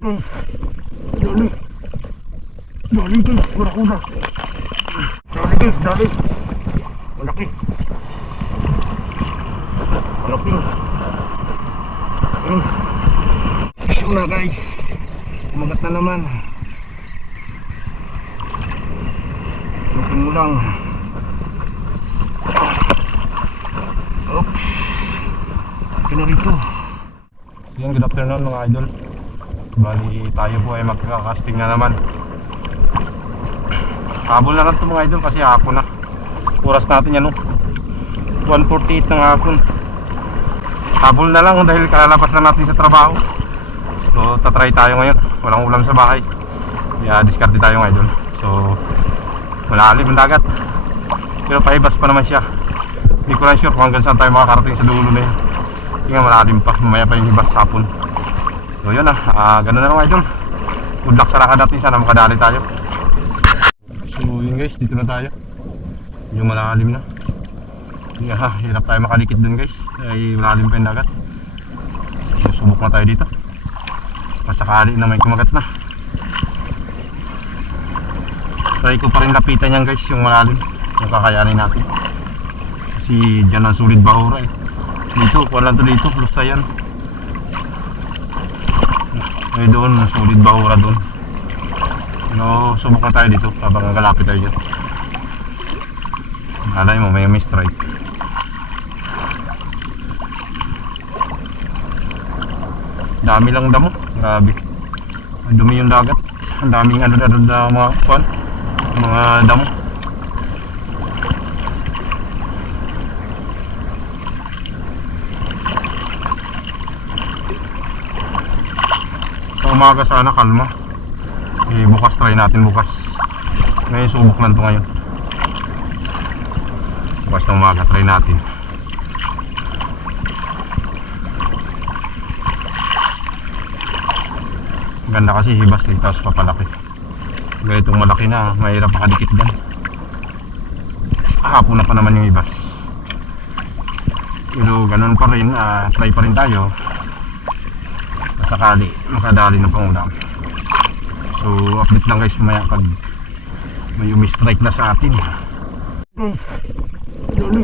Guys, dali. Dali guys, barakuda. Dali guys, dali. Malaki. Malaki. Show na guys. Kumagat na naman. Lupin mo lang. Oops. Kaya rito. So yun, good afternoon mga idol. Bali tayo po ay magkakasting na naman. Habol na lang ito mga idol kasi hapon na. Oras natin yan 1:48 ng hapon. Habol na lang dahil kalalabas na natin sa trabaho. So tatry tayo ngayon. Walang ulam sa bahay. Kaya diskarte tayo mga idol. So malalim ang dagat. Pero paibas pa naman siya. Hindi ko lang sure kung hanggang saan tayo makakarating sa dulo na yan. Kasi nga malalim pa. Mamaya pa yung hibas hapon. So yun ganun na lang idol. Good luck sa lakad natin. Sana makadali tayo. So yun guys, dito na tayo. Yung malalim na. Hirap tayo makalikit dun guys. Ay malalim pa yung dagat. So subok na tayo dito. Pasakali na may kumagat na. Try ko pa rin lapitan yan guys, yung malalim. Yung kakayanin natin. Kasi dyan ang sulit bahura Dito, kuha lang to dito, plus yan. Ay doon, sulit bahura doon. No, subok na tayo dito habang galapit tayo dyan. Alay mo, may strike. Dami lang damo, grabe. Ang dumi yung dagat. Ang daming ano na doon na mga damo. Sa umaga sana kalma. Bukas try natin bukas. Ngayon subok lang to ngayon. Bukas na umaga try natin. Ganda kasi hibas tapos papalaki. Gaya itong malaki na, mahirap makadikit dyan. Hapon na pa naman yung hibas. Pero ganun pa rin, try pa rin tayo. Sakali makadali ng pangulam. So update lang guys mamaya pag may umi-strike na sa atin. Guys, dali.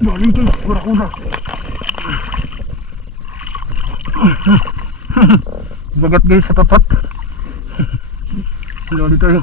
Dali guys, barakuda. Bagat guys sa tapat. Dali tayo.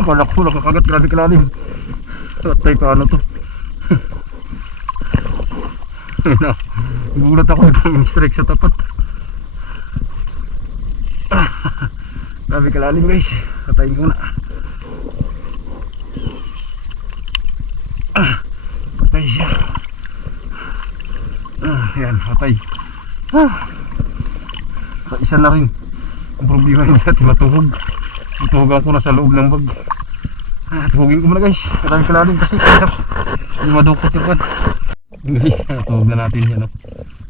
Balak po nakakagat, grabe kalalim. Tatay ka ano to. Gulat ako yung strike sa tapat. Grabe kalalim guys. Patayin ko na. Patay siya. Yan, patay. Isa na rin. Ang problema hindi natin matuhog. Matuhogan ko na sa loob ng bag. Tuhugin ko muna guys. Grabe kalalim kasi. Hindi madukot yung kan. Guys, tuhog na natin yan.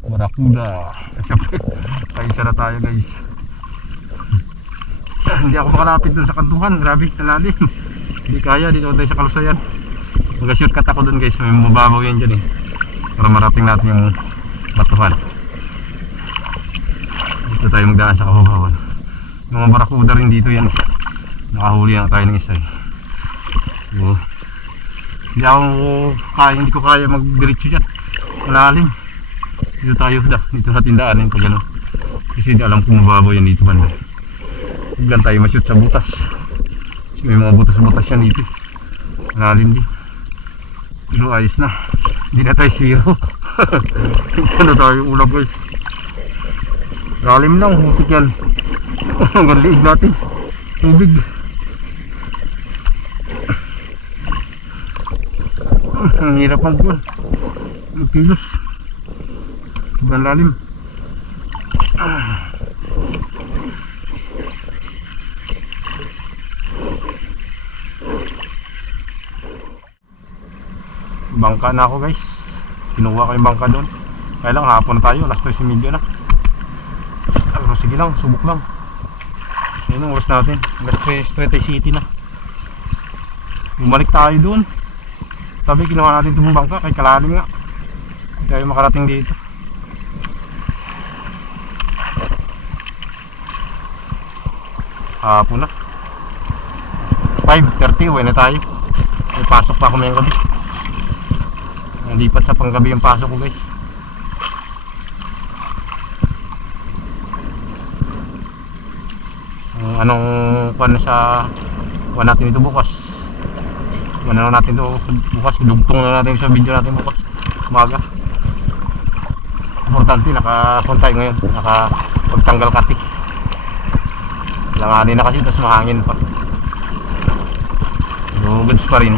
Barakuda. Ay isa na tayo guys. Hindi ako makalapit dun sa kantuhan. Grabe, kalalim. Hindi kaya, dito tayo sa kalusayan. Mag-shortcut ako dun guys. May mababaw yan dyan para marating natin yung batuhan. Dito tayo magdaan sa kababawan. Yung mga barakuda rin dito yan. Nakahuli na tayo ng isa so, hindi ko kaya magdiretso dyan. Malalim. Dito tayo dito natin daanin pag gano'n. Kasi hindi alam kung mababaw yan dito banda. Biglan tayo mashoot sa butas. May mga butas-butas yan dito. Malalim din. Pero ayos na. Hindi na tayo zero. Hindi na tayo ulap guys. Malalim lang. Hutik yan. Ang liig natin. Tubig. Ang hirap magbuwan. Ang kilos. Sobrang lalim. Bangka na ako guys. Kinuha ko yung bangka doon. Kaya lang hapon na tayo. Alas 3:30 na. Pero sige lang. Subok lang. Ayun ang oras natin. Alas 3:30 na. Bumalik tayo doon. Sabi kinuha natin itong bangka. Kay kalalim nga. Hindi tayo makarating dito. hapon na. 5:30, uwi na tayo. May pasok pa ako ngayong gabi. Nalipat sa panggabi yung pasok ko guys. Anong kuwan sa kuwan natin ito bukas. Ano natin ito bukas, dugtong na natin sa video natin bukas umaga. Importante nakapunta tayo ngayon, nakapagtanggal kati. Langanin na kasi, tapos mahangin pa. So goods pa rin.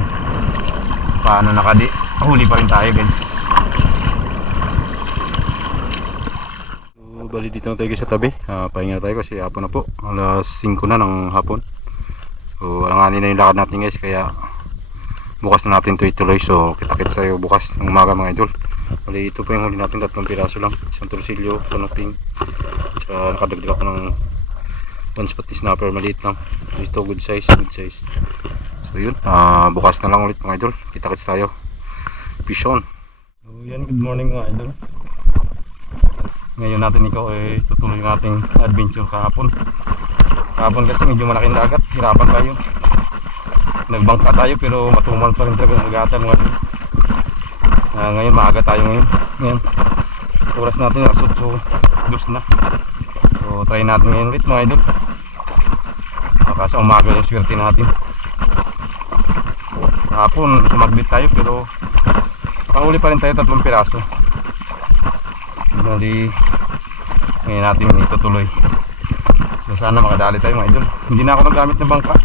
Paano huli pa rin tayo guys. So bali dito na tayo guys sa tabi. Pahinga tayo kasi hapon na po, alas 5 na ng hapon. So langanin na yung lakad natin guys, kaya bukas na natin ito ituloy. So kita-kits tayo bukas ng umaga mga idol. Bali ito po yung huli natin, 3 piraso lang. Isang torsilyo, panaping, sa nakadagdag ako ng one spot snapper, maliit lang. Ito good size. So yun, bukas na lang ulit mga idol, kita-kits tayo. Fish on. So yan, good morning mga idol. Ngayon natin ikaw ay tutuloy yung ating adventure kahapon. Kahapon kasi medyo malaking dagat, hirapan tayo. Nagbangka tayo pero matumal pa rin talaga ang agatan mga idol. Ngayon maaga tayo ngayon. Oras natin alas 8:02 na. So try natin ngayon ulit mga idol. Baka sa umaga yung swerte natin. Kahapon sumagbit tayo pero nakahuli pa rin tayo 3 piraso. Bali ngayon natin itutuloy. So sana makadali tayo mga idol. Hindi na ako nagamit ng bangka.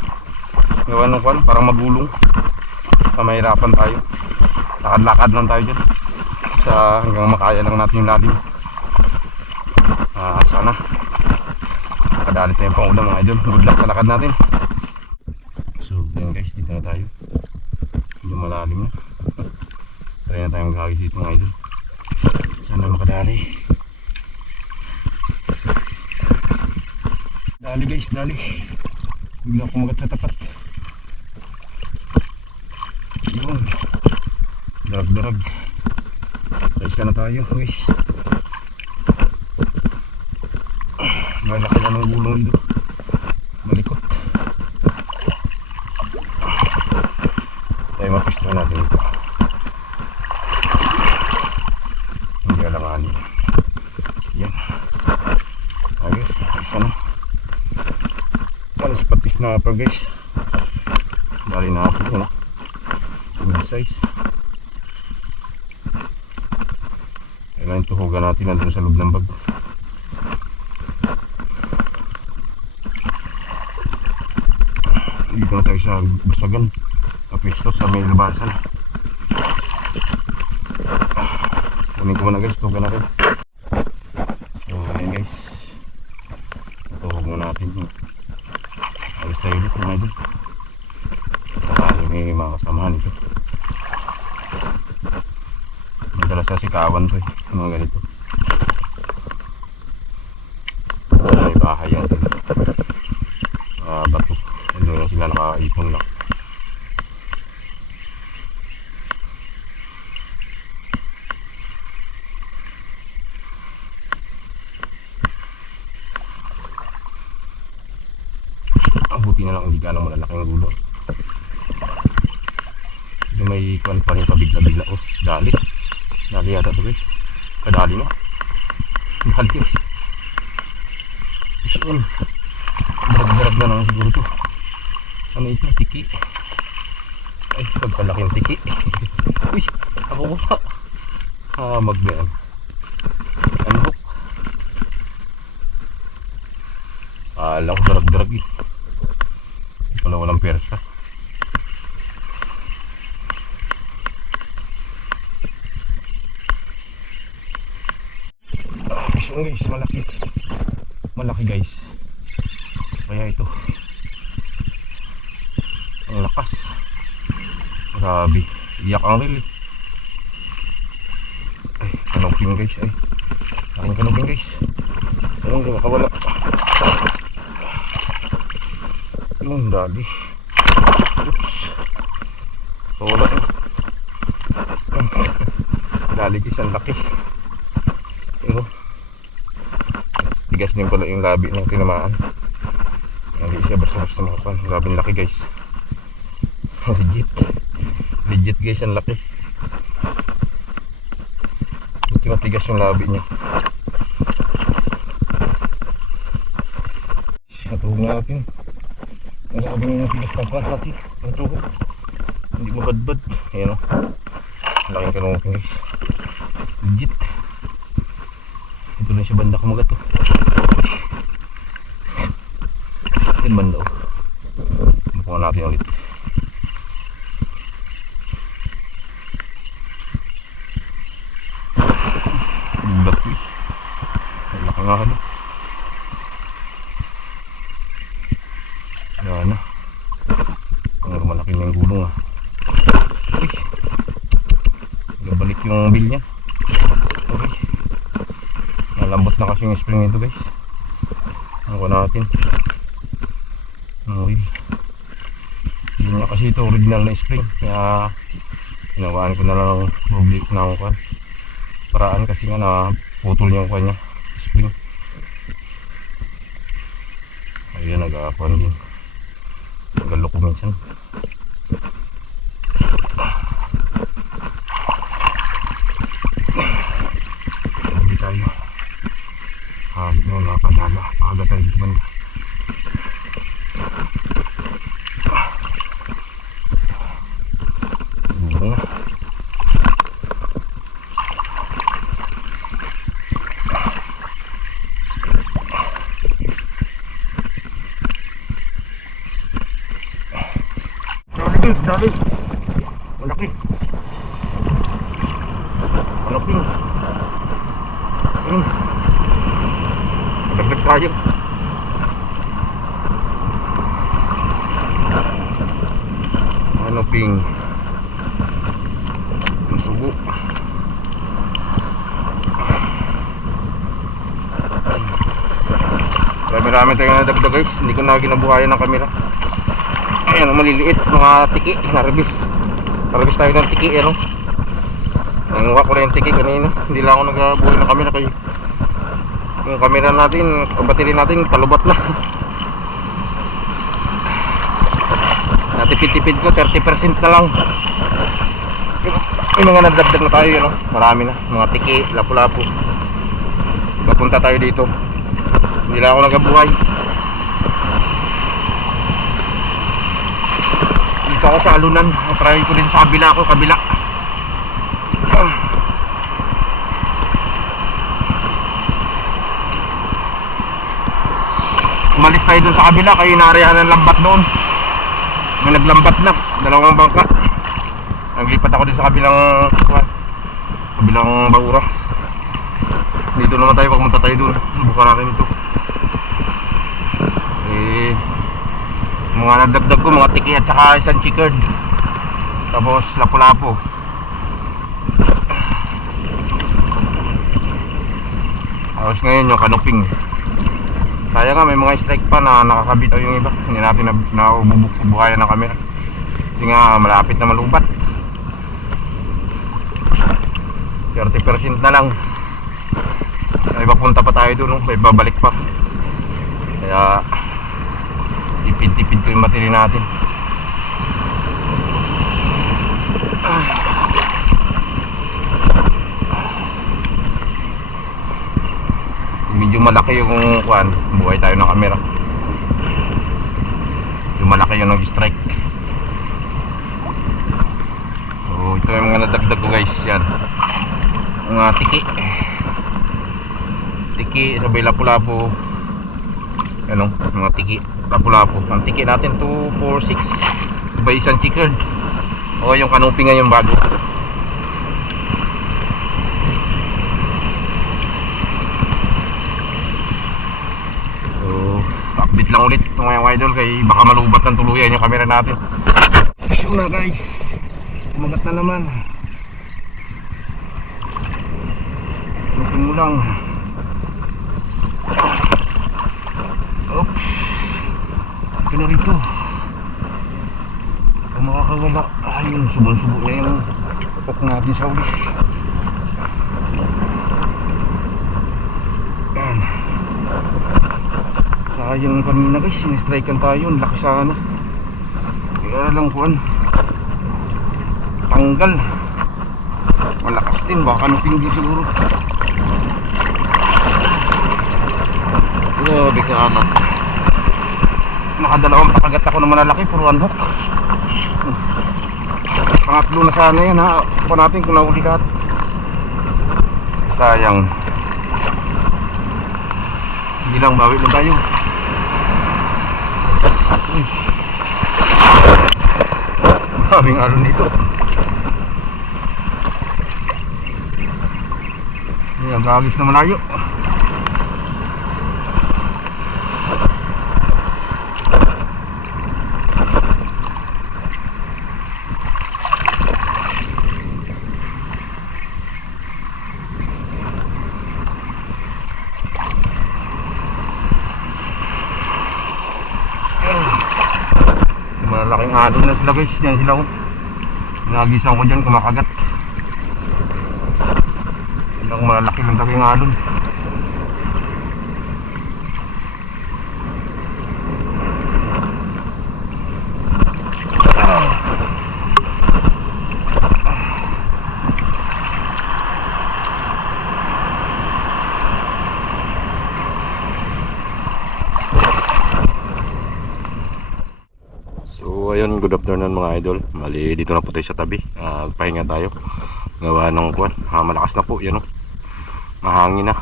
Gawa ng kwan, parang magulong. Mahirapan tayo. Lakad-lakad lang tayo dyan hanggang makaya lang natin yung lalim. Sana makadali tayo pang ulam mga idol. Good luck sa lakad natin. So yan guys, dito na tayo. Medyo malalim na. Try na tayo maghagis dito mga idol. Sana makadali. Dali guys, dali. Bigla ako kumagat sa tapat. Yun, darag-darag. Isa na tayo guys. Malaki na ng gulong dito. Malikot. Tayo mapisto natin ito. Hindi alanganin. Yan. Ayos, isa na. Alas patis na pa guys. Dali natin yun. Good size. Kailangan tuhugan natin nandun sa loob ng bag. Dito na tayo sa basagan. Kapisto sa may labasan. Kunin ko muna guys, tuhugan natin. So ayan guys, tuhog na natin. Alis tayo ulit mga idol. Sakali may mga kasamahan ito. Madalas sa sikawan to mga ganito. May bahay yan sila. Bato. Doon sila nakaipon lang. Buti na lang hindi ka nang malalaking gulo. May kuwan pa rin pabigla-bigla. Oh, dali yata ito guys. Kadali na. Dali guys. Isun. Darag-darag na naman siguro ito. Ano ito? Tiki. Ay, pagpalaking tiki. Uy, ako ba? Magbiyan. Ano hook? Alam ko darag-darag eh. Wala walang persa. Isun guys, malaki guys. Kaya ito ang lakas, grabe, iyak ang reel. Ay, kanoping guys, aking kanoping guys. Ayun, di makawala. Yung dali. Oops, wala eh. Dali guys, ang laki. Tigas din pala yung labi ng tinamaan. Hindi siya basta-basta makapan. Grabe ang laki guys. Legit guys, ang laki. Buti matigas yung labi niya. Natuhong natin. Grabe nga yung tigas ng pras natin. Natuhong. Hindi mabadbad. Ayan o. Laking kanungkin guys. Legit. Ito na siya banda kumagat o. Yan banda o. Makuha natin ulit. Bulat ko eh. Laki nga halo. Yan na. Ang malaki na yung gulong ah. Uy. Nabalik yung bill niya. Okay. Nalambot na kasi yung spring nito guys. Ang natin. Ang wheel. Hindi niya kasi ito original na spring. Kaya hinawaan ko na lang public na ako. Paraan kasi nga na putol niya yung kanya spring. Ayun, nag-aapuan din. Nag-alok ko minsan. Sabi tayo. Halit mo nga padala. Pakagatan dito banda. Bunga. Dali. Malaki. Malaki. Dagdag tayo. Ano ping? Ang subo. Marami tayong nadagdag guys. Hindi ko na ginabuhayan ng kamera. Ayan, maliliit mga tiki, naribis. Naribis tayo ng tiki, ano. Nanguha ko na yung tiki kanina. Hindi lang ako nagbuhay ng camera kayo. Yung camera natin, ang battery natin, palubat na. Natipid-tipid ko, 30% na lang. Yung mga nadagdag na tayo, ano. Marami na, mga tiki, lapu-lapu. Papunta tayo dito. Hindi lang ako nagbuhay. Dito ako sa alunan. Try ko din sa kabila ako, kabila. Umalis tayo dun sa kabila, kayo inaarihan ng lambat doon. May naglambat na, dalawang bangka. Naglipat ako din sa kabilang baura. Dito naman tayo, pagmunta tayo dun. Buka natin ito. Mga nadagdag ko, mga tiki at saka isang chicard. Tapos lapu-lapu. Tapos ngayon yung kanuping. Kaya nga may mga strike pa na nakakabit yung iba. Hindi natin naububuhayan ng camera. Kasi nga malapit na malubat. 30% na lang. May papunta pa tayo doon, may babalik pa. Kaya tipid-tipid ko yung battery natin. Medyo malaki yung kuan, buhay tayo ng camera. Yung malaki yung nag-strike. So ito yung mga nadagdag ko guys. Yan mga tiki sabay lapu-lapu. Ano, mga tiki lapu-lapu. Ang tiki natin 246 by isang chicard. O yung kanuping nga yung bago. Update lang ulit ito ngayong idol, kay baka malubat ng tuluyan yung camera natin. So na guys, kumagat na naman. Lupin mo lang. Oops, ito na rito. Kung makakawala, ayun, subon-subo na yung kapok natin sa uli. Sayang kanina guys, sinistrikean tayo, ang laki sana. Kaya lang kuan, tanggal. Malakas din, baka kanuping din siguro. Grabe ka anak. Nakadalawang pakagat ako na malalaki, puro unhook. Pangatlo na sana yan ha. Ako natin kung nahuli lahat. Sayang. Sige lang, bawi lang tayo. Maraming alon dito. Ayan, gagis na malayo. Malaking alon na sila guys, diyan sila. Nagisan ko dyan, kumakagat. Ilang malaki ng daking alon. So ayun, good afternoon mga idol. Mali dito na po tayo sa tabi. Pahinga tayo. Gawa ng kuwan. Malakas na po, yan o. Mahangin na.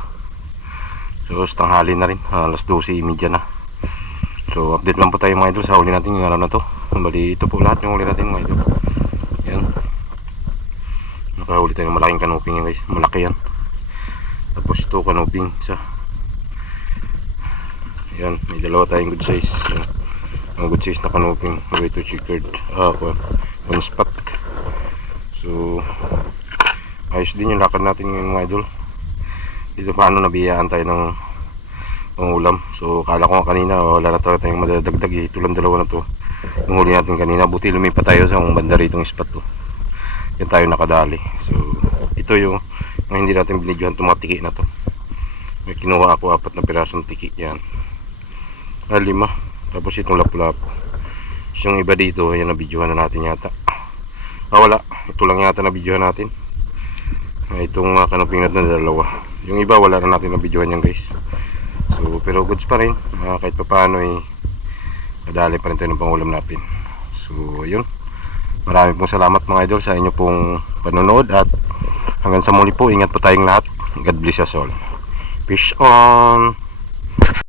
So tanghali na rin. Alas 12:30 na. So update lang po tayo mga idol sa huli natin yung araw na to. Mali ito po lahat yung huli natin mga idol. Yan. Nakahuli tayo ng malaking kanuping yan guys. Malaki yan. Tapos ito kanuping isa. Yan. May dalawa tayong good size. Yan. Ang good size na kanuping, way to checkered, one spot. So ayos din yung lakad natin ngayon mga idol. Dito paano nabiyaan tayo ng ulam. So kala ko nga kanina wala na talaga tayong madadagdag. Ito lang dalawa na to yung huli natin kanina. Buti lumipat tayo sa banda rito ng spot to. Yan tayo nakadali. So ito yung hindi natin binidyohan, itong mga tiki na to. May kinuha ako 4 na pirasong tiki yan. 5. Tapos itong lapu-lapu. Yung iba dito, ayan, na-videohan na natin yata. Wala. Ito lang yata na-videohan natin. Itong kanuping natin na dalawa. Yung iba, wala na natin na-videohan yan guys. So, pero goods pa rin. Kahit pa paano nadali pa rin tayo ng pangulam natin. So, yun. Maraming pong salamat mga idol sa inyo pong panonood. At hanggang sa muli po, ingat po tayong lahat. God bless us all. Peace on!